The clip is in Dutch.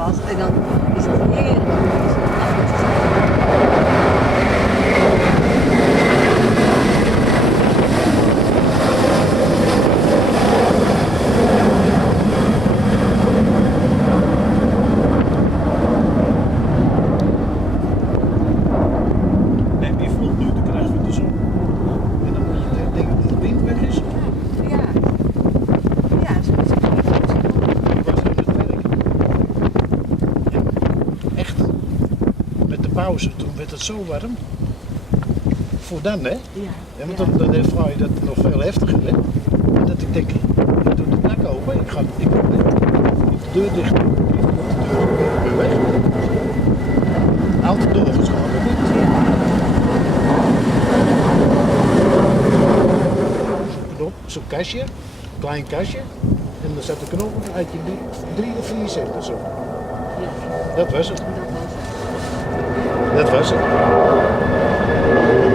was. En dan is dat heerlijk. En die vloed nu, dan krijgen we de zon. En dan moet je denken dat de wind weg is. Ja. Ja, zo is het. Ik was aan het werk. En echt, met de pauze, toen werd het zo warm. Voor dan, hè? Ja. Ja, want dan ervaar je dat nog veel heftiger, hè? En dat ik denk, ik doe de dak open, ik doe de deur dicht, ik doe de deur weer weg. Altijd doorgeschakeld, hè? Zo'n knop, zo'n kastje, klein kastje. En dan zat de knop op, had je 3 of 4 centen zo. Ja. Dat was het. Dat was het. Dat was het.